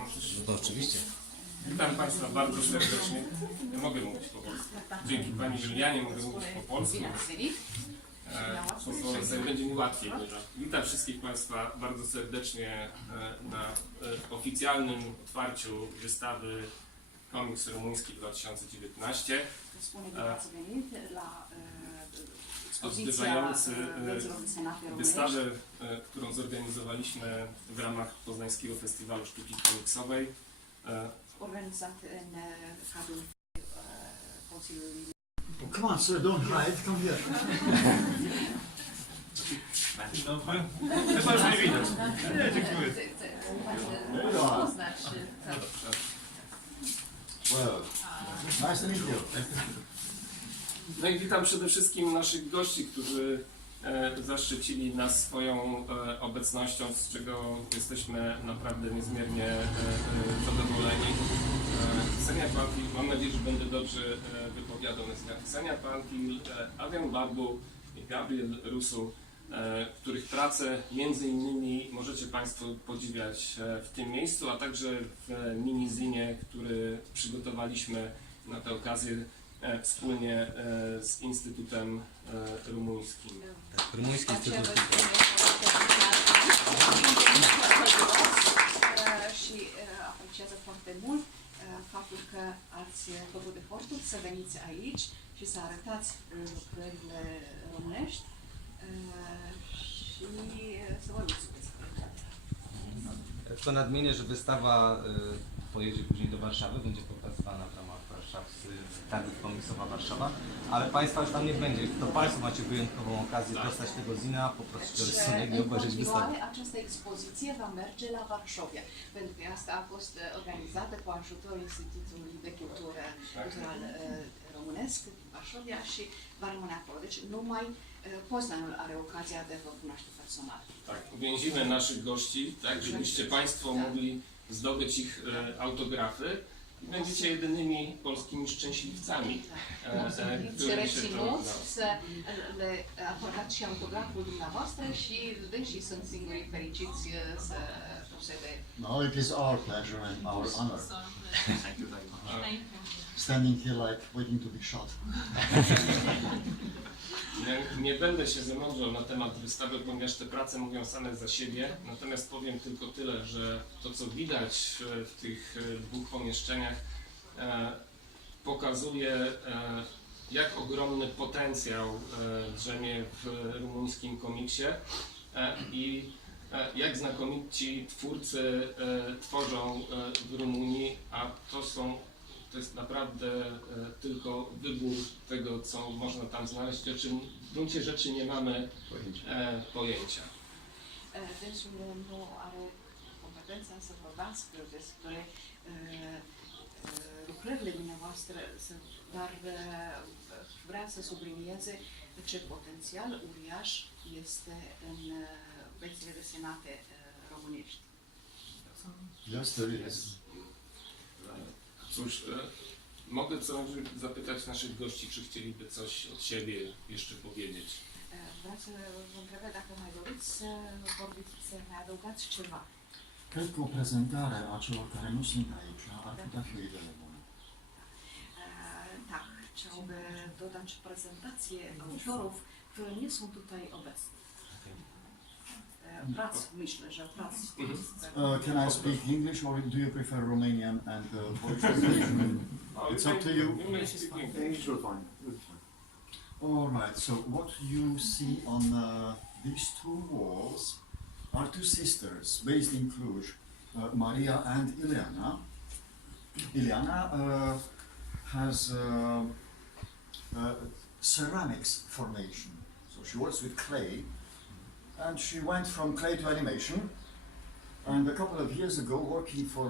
No to oczywiście. Witam Państwa bardzo serdecznie. Ja mogę mówić po polsku. Dzięki Pani Julianie mogę mówić po polsku. Pozwolę sobie, będzie mi łatwiej. Witam wszystkich Państwa bardzo serdecznie na oficjalnym otwarciu wystawy Komiks Rumuński 2019. Odbywający wystawę, którą zorganizowaliśmy w ramach Poznańskiego Festiwalu Sztuki Komiksowej. Come on, sir, don't hide, come here. Chyba już nie widać. Nie, dziękuję. Well, nice to meet you. No i witam przede wszystkim naszych gości, którzy zaszczycili nas swoją obecnością, z czego jesteśmy naprawdę niezmiernie zadowoleni. Ksenia Panfil, mam nadzieję, że będę dobrze wypowiadał nazwiska. Ksenia Panfil, Adrian Barbu i Gabriel Rusu, których pracę między innymi możecie Państwo podziwiać w tym miejscu, a także w minizinie, który przygotowaliśmy na tę okazję wspólnie z Instytutem Rumuńskim. Tak, Rumuński Instytut Kultury. Și apreciază foarte mult faptul că ați făcut efortul să veniți aici și să arătați lucrările românești și să vorbiți despre ele. To nadmienię, że wystawa pojedzie później do Warszawy, będzie pokazywana w ramach targów komiksowa Warszawa, ale Państwa już tam nie będzie. To Państwo macie wyjątkową okazję dostać tego zina, poprosić do rysunek i obejrzeć wystawę. Această expoziție va merge la Varșovia, pentru că asta a fost organizată cu ajutorul Institutului de Cultură Cultural Românesc din Varșovia și va rămâne acolo. Deci numai Poznaniul are okazja de vă cunoaște personal. Tak, uwięzimy naszych gości, tak, żebyście Państwo mogli zdobyć ich autografy i będziecie jedynymi polskimi szczęśliwcami, którym się to udało. Să le acordați și autograful dumneavoastră și dânsii sunt singurii fericiți să posede. No, it is our pleasure and our honor. Thank you very much. Standing here like waiting to be shot. Nie będę się zamążał na temat wystawy, ponieważ te prace mówią same za siebie, natomiast powiem tylko tyle, że to, co widać w tych dwóch pomieszczeniach, pokazuje, jak ogromny potencjał drzemie w rumuńskim komiksie i jak znakomici twórcy tworzą w Rumunii, a to jest naprawdę tylko wybór tego, co można tam znaleźć, o czym w gruncie rzeczy nie mamy pojęcia. Dânsul nu are competența să vorbească despre lucrările dumneavoastră, dar vrea să sublinieze ce potențial uriaș este în vechile desenate românești. Yes, there is. Cóż, mogę zapytać naszych gości, czy chcieliby coś od siebie jeszcze powiedzieć. Vreau să vă întreb dacă mai doriți să vorbiți, să mai adăugați ceva. Cred că o prezentare a celor care nu sunt aici ar putea fi o idee bună. Tak, chciałby dodać prezentację autorów, które nie są tutaj obecni. Prac, myślę, że prac. Can I speak English or do you prefer Romanian and Polish translation? It's up to you. English will fine. All right, so what you see on these two walls are two sisters based in Cluj, Maria and Ileana. Ileana has ceramics formation, so she works with clay, and she went from clay to animation, and a couple of years ago, working for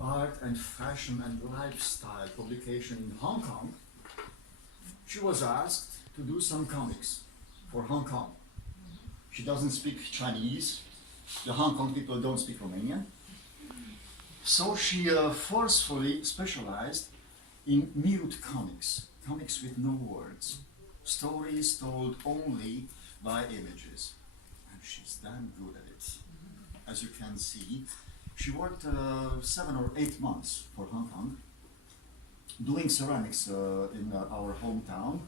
art and fashion and lifestyle publication in Hong Kong, she was asked to do some comics for Hong Kong. She doesn't speak Chinese, the Hong Kong people don't speak Romanian, so she forcefully specialized in mute comics, comics with no words, stories told only by images, and she's damn good at it. as you can see. She worked 7 or 8 months for Hong Kong, doing ceramics in our hometown,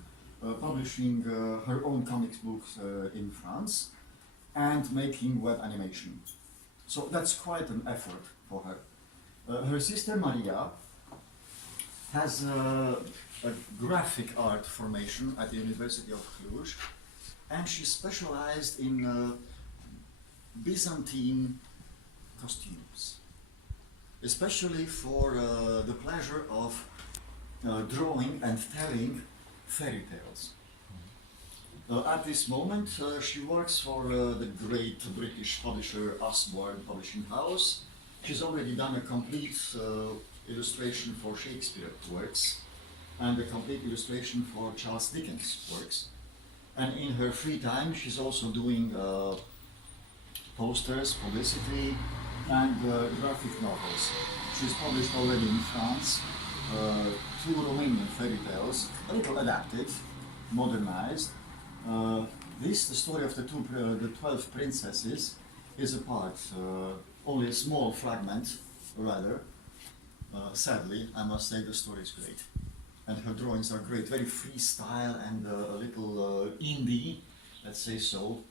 publishing her own comics books in France, and making web animation. So that's quite an effort for her. Her sister Maria has a graphic art formation at the University of Cluj, and she specialized in Byzantine costumes, especially for the pleasure of drawing and telling fairy tales. At this moment, she works for the great British publisher Osborne Publishing House. She's already done a complete illustration for Shakespeare works and a complete illustration for Charles Dickens works. And in her free time, she's also doing posters, publicity, and graphic novels. She's published already in France 2 Romanian fairy tales, a little adapted, modernized. The story of the 12 princesses, is a part, only a small fragment, rather. Sadly, I must say the story is great. And her drawings are great, very freestyle and a little indie, let's say so.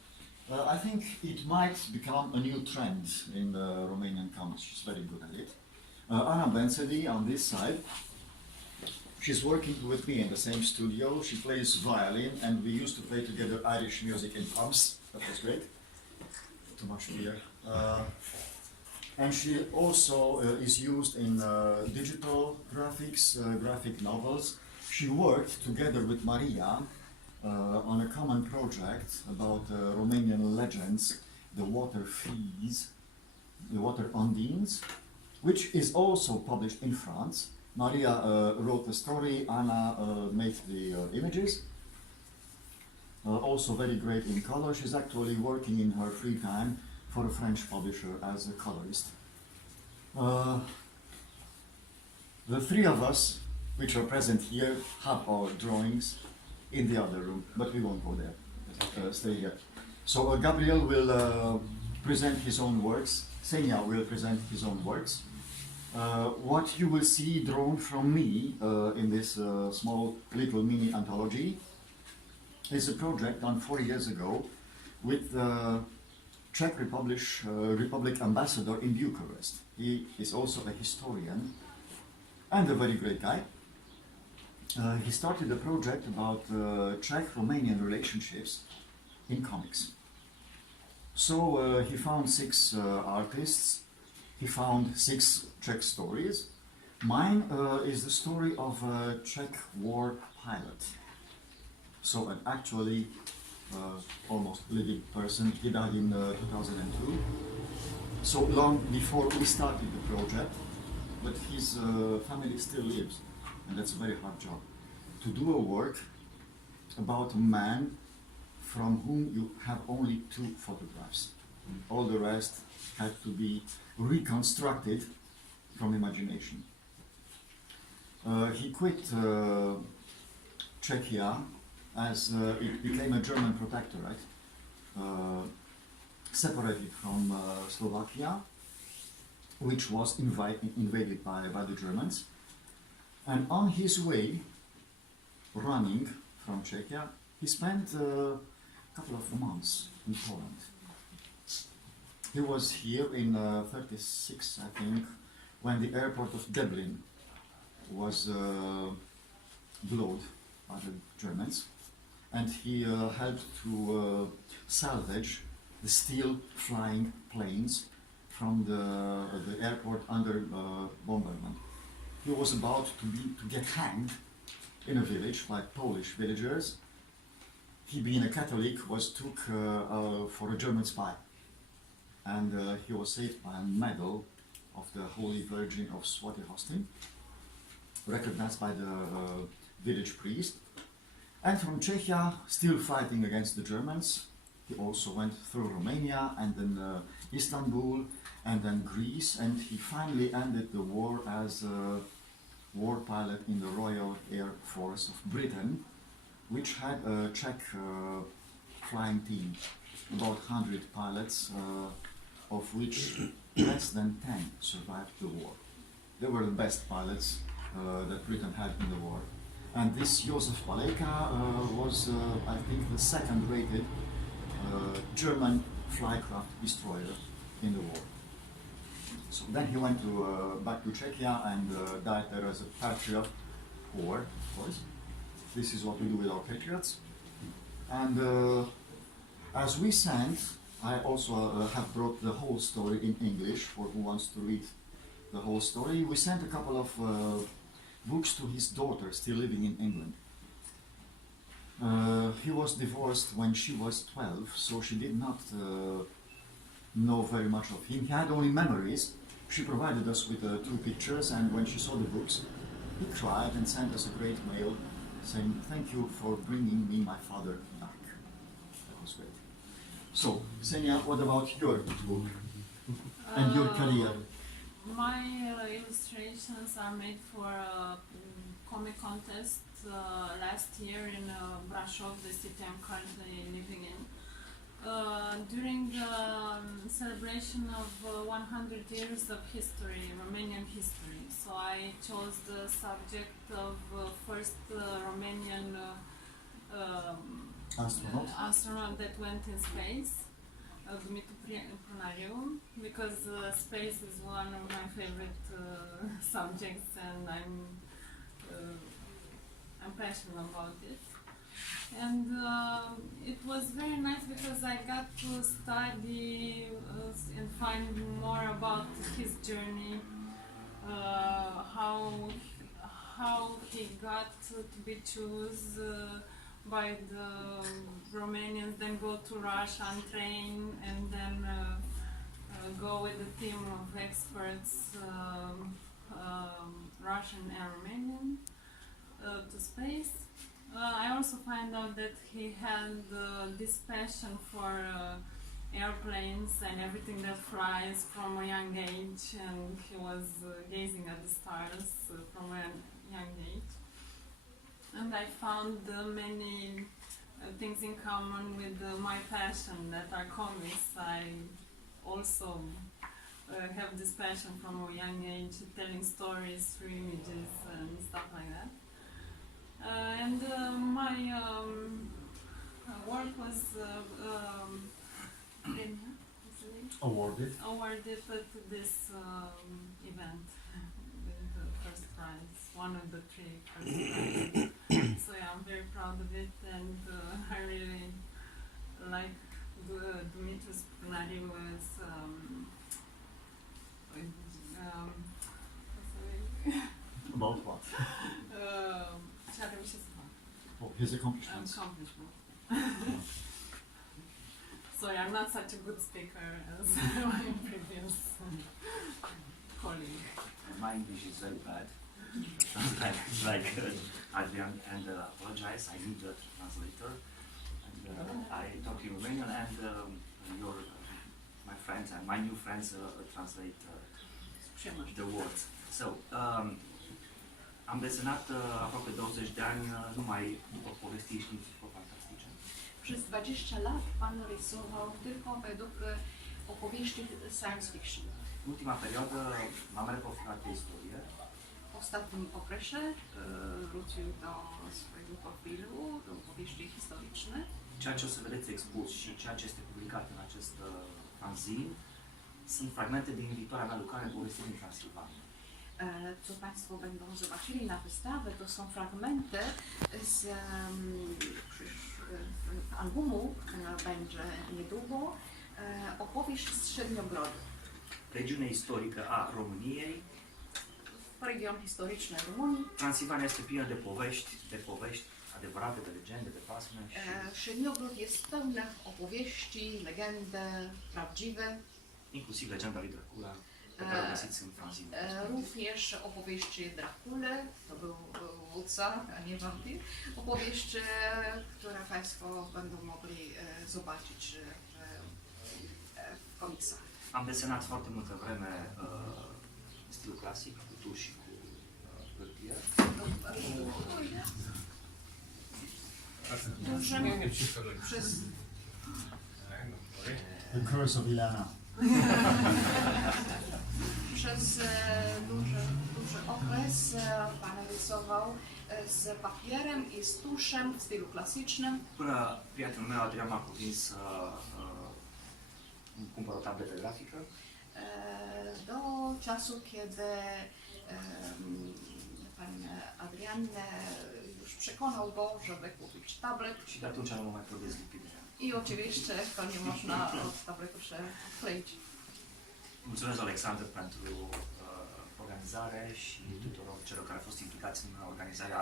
I think it might become a new trend in Romanian comics. She's very good at it. Anna Bensedi on this side. She's working with me in the same studio. She plays violin, and we used to play together Irish music in pubs. That was great. Too much beer. And she also is used in digital graphics, graphic novels. She worked together with Maria on a common project about Romanian legends, the water fees, the water undines, which is also published in France. Maria wrote the story, Anna made the images. Also very great in color. She's actually working in her free time for a French publisher as a colorist. The 3 of us, which are present here, have our drawings in the other room, but we won't go there. Stay here. So Gabriel will present his own works. Senia will present his own works. What you will see drawn from me in this small little mini anthology is a project done 4 years ago with the Czech Republic ambassador in Bucharest. He is also a historian and a very great guy. He started a project about Czech-Romanian relationships in comics. So he found 6 artists. He found 6 Czech stories. Mine is the story of a Czech war pilot. So an actually almost living person. He died in 2002. So long before we started the project, but his family still lives, and that's a very hard job. To do a work about a man from whom you have only 2 photographs. All the rest had to be reconstructed from imagination. He quit Czechia as it became a German protectorate, separated from Slovakia, which was invaded by the Germans. And on his way, running from Czechia, he spent a couple of months in Poland. He was here in 36, I think, when the airport of Dublin was blown by the Germans, and he helped to salvage the still flying planes from the airport under bombardment. He was about to get hanged in a village by Polish villagers. He, being a Catholic, was took for a German spy, and he was saved by a medal of the Holy Virgin of Swatihostin, recognized by the village priest. And from Czechia, still fighting against the Germans, he also went through Romania and then Istanbul and then Greece, and he finally ended the war as a war pilot in the Royal Air Force of Britain, which had a Czech flying team, about 100 pilots of of which less than 10 survived the war. They were the best pilots that Britain had in the war. And this Josef Paleka was, I think, the second-rated German flycraft destroyer in the war. So then he went back to Czechia and died there as a patriot, or, of course, this is what we do with our patriots. And as we sent, I also have brought the whole story in English for who wants to read the whole story. We sent a couple of books to his daughter, still living in England. He was divorced when she was 12, so she did not know very much of him. He had only memories. She provided us with 2 pictures, and when she saw the books, he cried and sent us a great mail saying, "Thank you for bringing me my father back." That was great. So, Xenia, what about your book and your career? My illustrations are made for a comic contest last year in Brașov, the city I'm currently living in. During the celebration of 100 years of history, Romanian history. So I chose the subject of first Romanian astronaut that went in space, Dumitru Prunariu, because space is one of my favorite subjects, and I'm passionate about it. And it was very nice because I got to study and find more about his journey, how he got to be chosen by the Romanians, then go to Russia and train, and then go with a team of experts, Russian and Romanian, to space. I also find out that he had this passion for airplanes and everything that flies from a young age, and he was gazing at the stars from a young age. And I found many things in common with my passion that are comics. I also have this passion from a young age, telling stories through images and stuff like that. And my work was Awarded. at this event with the first prize, one of the 3 first prizes. So yeah, I'm very proud of it, and I really like Dumitru Prunariu's About what? Oh, his accomplishments. Sorry, I'm not such a good speaker as my previous colleague. My English is very bad. like Adrian, and apologize. I need a translator. And I talk in Romanian, and my friends and my new friends translate the words. So, am desenat aproape 20 de ani numai după povesti științifico-fantastice. Przez 20 lat pan rysował tylko według opowieści science fiction. În ultima perioadă m-am reprofilat de istorie. W ostatnim okresie wrócił do swojego profilu, do opowieści historyczne. Ceea ce o să vedeți expus și ceea ce este publicat în acest fanzin sunt fragmente din viitoarea mea lucrare Povesti din Transilvania. Co Państwo będą zobaczyli na wystawę, to są fragmenty z albumu, który będzie niedługo, opowieść z Średniogrodu. Regiune istorică a României. Region historyczny Rumunii. Transilvania este plină de povești adevărate, de legende, de pasme. Średniogród jest pełny opowieści, legendy, prawdziwe. Inclusiv legenda lui Dracula, pe care o găsiți în fanzin. Również opowieści Dracule, to był łowca, a nie wampir. Opowieść, które Państwo będą mogli zobaczyć w komiksach. Am desenat foarte multă vreme în stil clasic, cu tuși și cu hârtie. Przez The Curse of Ilana. Przez duży okres pan rysował z papierem i z tuszem w stylu klasycznym. Prietenul meu Adrian m-a convins să cumpăr o tabletă grafică. Do czasu, kiedy pan Adrian już przekonał go, żeby kupić tablet. Și de atunci nu mă mai pot dezlipi de ea. I oczywiście to nie można od tabletu się odkleić. Mulțumesc, Alexander, pentru organizare și tuturor celor care au fost implicați în organizarea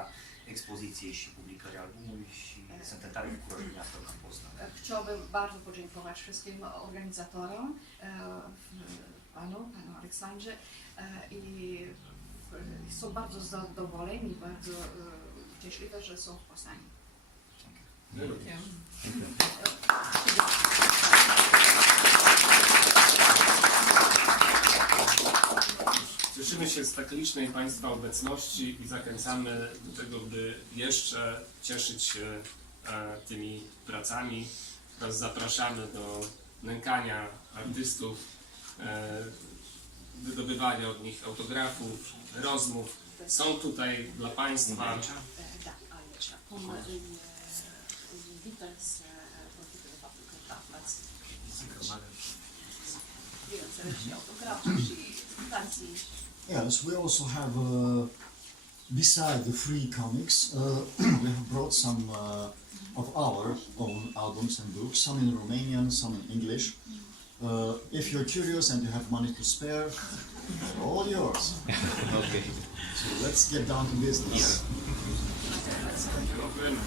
expoziției și publicării albumului și suntem tare bucuroși de asta că am fost. Chciałbym bardzo podziękować wszystkim organizatorom, panu Aleksandrze i są bardzo zadowoleni, bardzo szczęśliwe, że są w Poznaniu. Cieszymy się z tak licznej Państwa obecności i zachęcamy do tego, by jeszcze cieszyć się tymi pracami. Teraz zapraszamy do nękania artystów, wydobywania od nich autografów, rozmów. Są tutaj dla Państwa. Da, aici. Acum îi invită să profite de faptul că aflați, bineînțeles, și autografuri și explicații. Yes, we also have, beside the free comics, we have brought some of our own albums and books, some in Romanian, some in English. If you're curious and you have money to spare, they're all yours. Okay. So let's get down to business. Dziękujemy.